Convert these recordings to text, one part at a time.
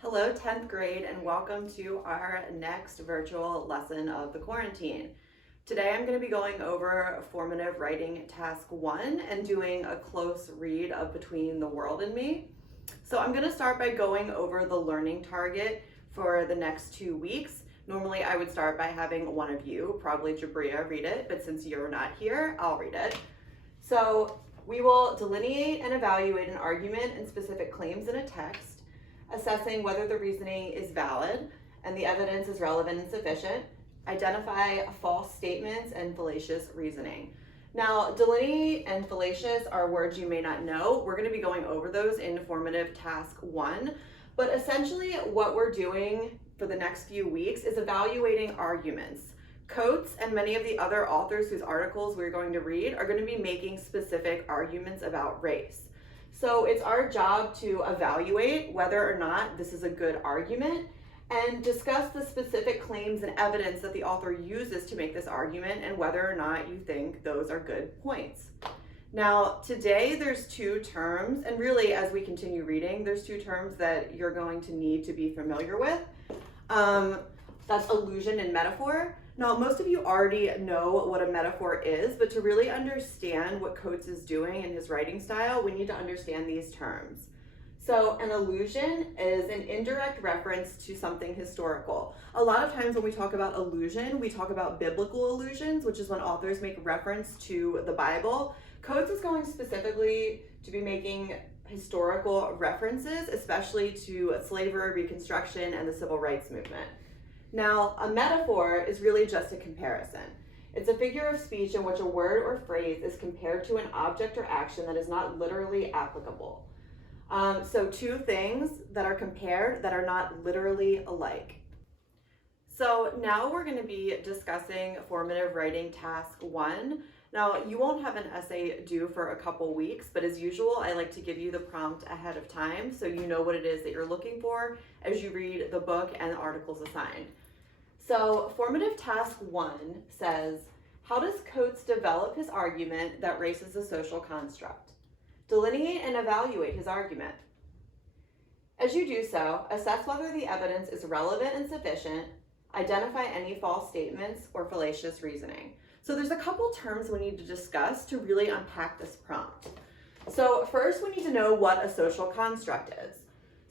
Hello, 10th grade, and welcome to our next virtual lesson of the quarantine. Today I'm going to be going over formative writing task 1 and doing a close read of Between the World and Me. So I'm going to start by going over the learning target for the next 2 weeks. Normally I would start by having one of you, probably Jabria, read it, but since you're not here, I'll read it. So we will delineate and evaluate an argument and specific claims in a text, assessing whether the reasoning is valid and the evidence is relevant and sufficient, identify false statements and fallacious reasoning. Now, delineate and fallacious are words you may not know. We're going to be going over those in formative task 1, but essentially what we're doing for the next few weeks is evaluating arguments. Coates and many of the other authors whose articles we're going to read are going to be making specific arguments about race. So it's our job to evaluate whether or not this is a good argument and discuss the specific claims and evidence that the author uses to make this argument and whether or not you think those are good points. Now, today there's 2 terms, and really as we continue reading, there's 2 terms that you're going to need to be familiar with. That's allusion and metaphor. Now, most of you already know what a metaphor is, but to really understand what Coates is doing in his writing style, we need to understand these terms. So an allusion is an indirect reference to something historical. A lot of times when we talk about allusion, we talk about biblical allusions, which is when authors make reference to the Bible. Coates is going specifically to be making historical references, especially to slavery, Reconstruction, and the Civil Rights Movement. Now, a metaphor is really just a comparison. It's a figure of speech in which a word or phrase is compared to an object or action that is not literally applicable. So 2 things that are compared that are not literally alike. So now we're going to be discussing formative writing task 1. Now, you won't have an essay due for a couple weeks, but as usual, I like to give you the prompt ahead of time so you know what it is that you're looking for as you read the book and the articles assigned. So formative task 1 says, how does Coates develop his argument that race is a social construct? Delineate and evaluate his argument. As you do so, assess whether the evidence is relevant and sufficient, identify any false statements or fallacious reasoning. So there's a couple terms we need to discuss to really unpack this prompt. So first we need to know what a social construct is.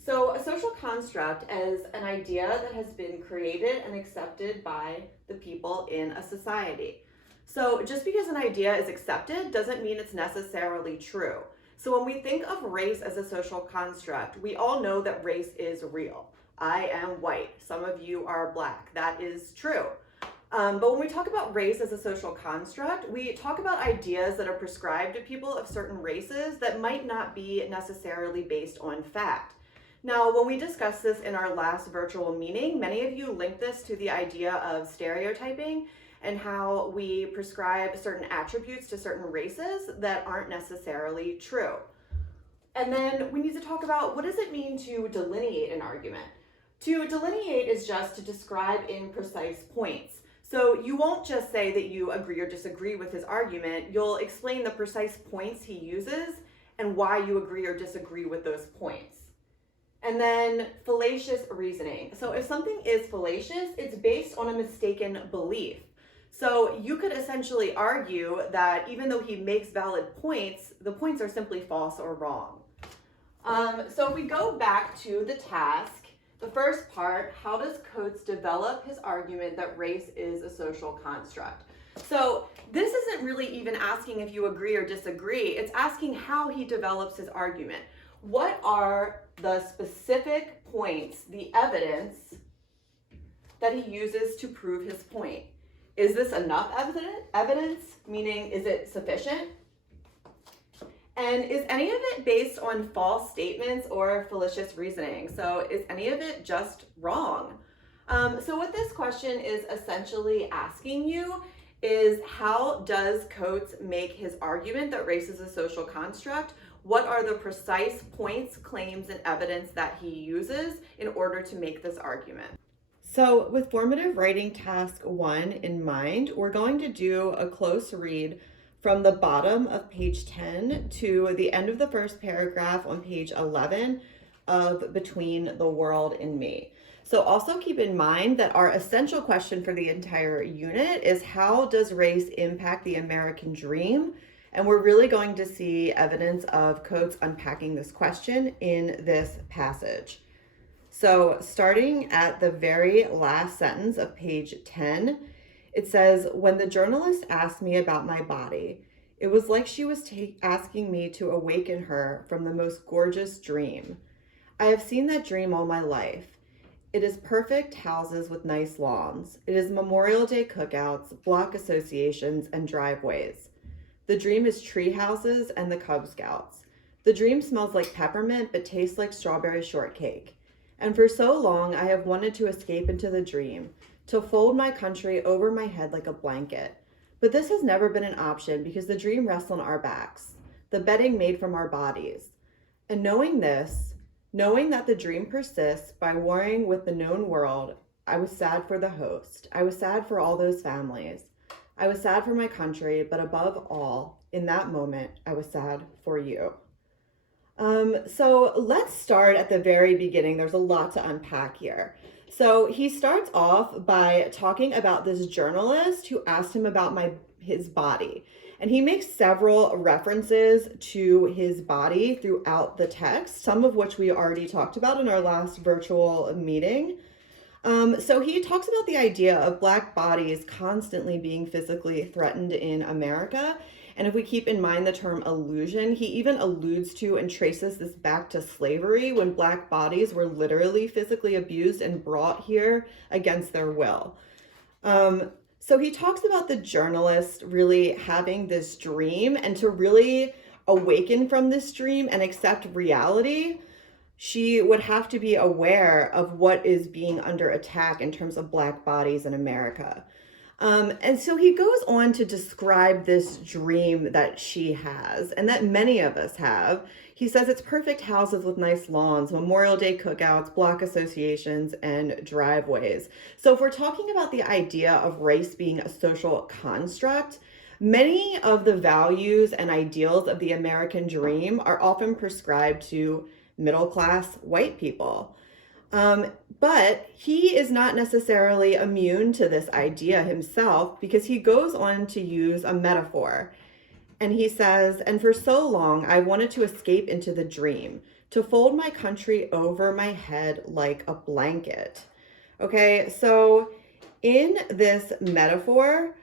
So a social construct is an idea that has been created and accepted by the people in a society. So just because an idea is accepted doesn't mean it's necessarily true. So when we think of race as a social construct, we all know that race is real. I am white. Some of you are black. That is true. But when we talk about race as a social construct, we talk about ideas that are prescribed to people of certain races that might not be necessarily based on fact. Now, when we discussed this in our last virtual meeting, many of you linked this to the idea of stereotyping and how we prescribe certain attributes to certain races that aren't necessarily true. And then we need to talk about, what does it mean to delineate an argument? To delineate is just to describe in precise points. So you won't just say that you agree or disagree with his argument, you'll explain the precise points he uses and why you agree or disagree with those points. And then fallacious reasoning. So if something is fallacious, it's based on a mistaken belief. So you could essentially argue that even though he makes valid points, the points are simply false or wrong. So if we go back to the task, the first part, how does Coates develop his argument that race is a social construct? So this isn't really even asking if you agree or disagree, it's asking how he develops his argument. What are the specific points, the evidence that he uses to prove his point? Is this enough evidence, meaning is it sufficient? And is any of it based on false statements or fallacious reasoning? So is any of it just wrong? So what this question is essentially asking you is, how does Coates make his argument that race is a social construct? What are the precise points, claims, and evidence that he uses in order to make this argument? So with formative writing task 1 in mind, we're going to do a close read from the bottom of page 10 to the end of the first paragraph on page 11 of between the world and me. So also keep in mind that our essential question for the entire unit is, how does race impact the American dream? And we're really going to see evidence of Coates unpacking this question in this passage. So starting at the very last sentence of page 10, it says, when the journalist asked me about my body, it was like she was asking me to awaken her from the most gorgeous dream. I have seen that dream all my life. It is perfect houses with nice lawns. It is Memorial Day cookouts, block associations, and driveways. The dream is tree houses and the Cub Scouts. The dream smells like peppermint but tastes like strawberry shortcake. And for so long, I have wanted to escape into the dream, to fold my country over my head like a blanket. But this has never been an option because the dream rests on our backs, the bedding made from our bodies. And knowing this, knowing that the dream persists by warring with the known world, I was sad for the host. I was sad for all those families. I was sad for my country, but above all, in that moment, I was sad for you. So let's start at the very beginning. There's a lot to unpack here. So he starts off by talking about this journalist who asked him about his body. And he makes several references to his body throughout the text, some of which we already talked about in our last virtual meeting. So he talks about the idea of Black bodies constantly being physically threatened in America. And if we keep in mind the term illusion, he even alludes to and traces this back to slavery, when Black bodies were literally physically abused and brought here against their will. So he talks about the journalist really having this dream, and to really awaken from this dream and accept reality, she would have to be aware of what is being under attack in terms of Black bodies in America. And so he goes on to describe this dream that she has and that many of us have. He says it's perfect houses with nice lawns, Memorial Day cookouts, block associations, and driveways. So if we're talking about the idea of race being a social construct, many of the values and ideals of the American dream are often prescribed to middle-class white people. But he is not necessarily immune to this idea himself, because he goes on to use a metaphor. And he says, and for so long, I wanted to escape into the dream, to fold my country over my head like a blanket. Okay, so in this metaphor,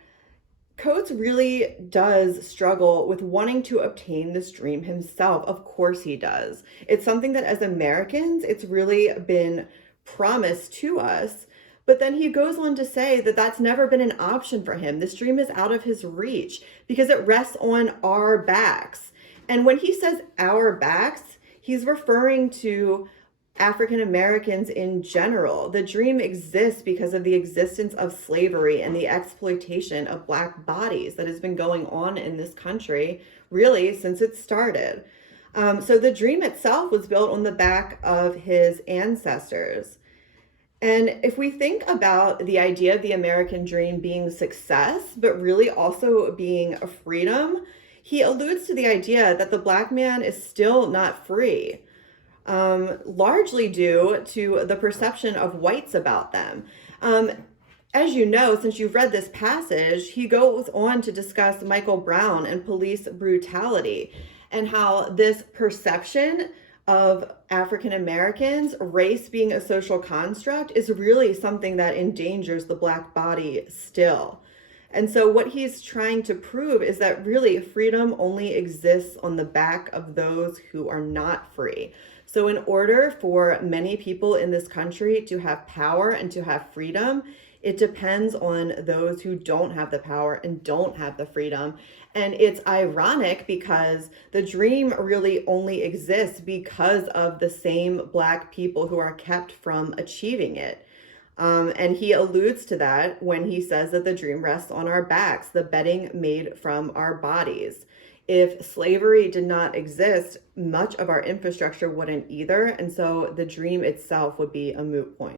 Coates really does struggle with wanting to obtain this dream himself. Of course he does. It's something that as Americans, it's really been promised to us. But then he goes on to say that that's never been an option for him. This dream is out of his reach because it rests on our backs. And when he says our backs, he's referring to African Americans in general. The dream exists because of the existence of slavery and the exploitation of Black bodies that has been going on in this country really since it started. So the dream itself was built on the back of his ancestors. And if we think about the idea of the American dream being success, but really also being a freedom, he alludes to the idea that the Black man is still not free. Largely due to the perception of whites about them. As you know, since you've read this passage, he goes on to discuss Michael Brown and police brutality, and how this perception of African Americans, race being a social construct, is really something that endangers the Black body still. And so what he's trying to prove is that really freedom only exists on the back of those who are not free. So in order for many people in this country to have power and to have freedom, it depends on those who don't have the power and don't have the freedom. And it's ironic because the dream really only exists because of the same Black people who are kept from achieving it. And he alludes to that when he says that the dream rests on our backs, the bedding made from our bodies. If slavery did not exist, much of our infrastructure wouldn't either. And so the dream itself would be a moot point.